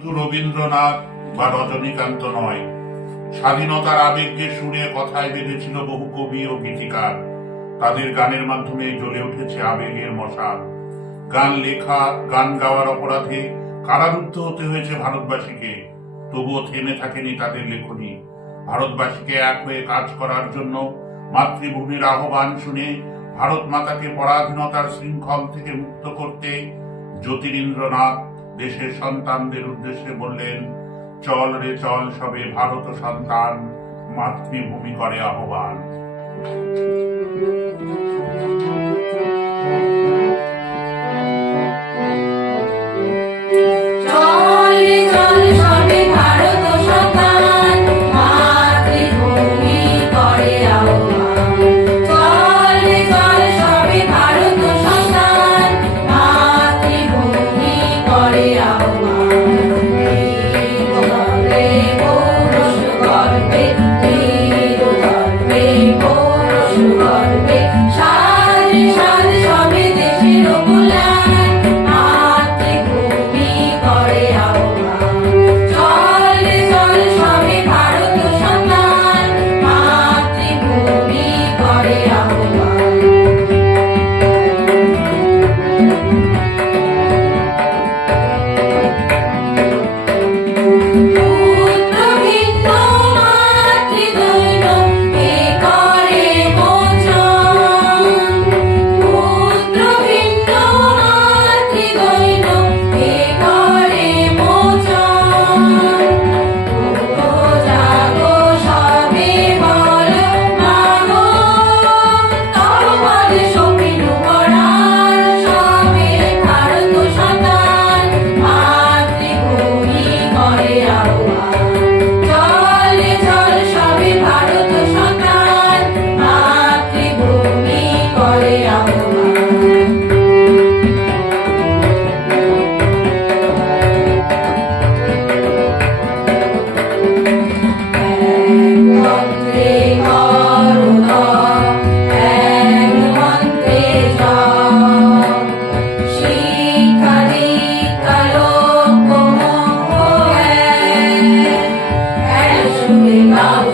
শুধু রবীন্দ্রনাথ বা রজনীকান্ত নয়, স্বাধীনতার আবেগকে সুরে কথায় বেঁধেছিল বহু কবি ও গীতিকার। তাদের গানের মাধ্যমে জ্বলে উঠেছে আবেগের মশা। গান লেখা, গান গাওয়ার অপরাধে কারারুদ্ধ হতে হয়েছে ভারতবাসীকে। তবুও থেমে থাকেনি তাদের লেখনী। ভারতবাসীকে এক হয়ে কাজ করার জন্য মাতৃভূমির আহ্বান শুনে ভারত মাতাকে পরাধীনতার শৃঙ্খল থেকে মুক্ত করতে জ্যোতিরিন্দ্রনাথ দেশের সন্তানদের উদ্দেশ্যে বললেন চল রে চল সবে ভারত সন্তান মাতৃভূমি করে আহ্বান। 나무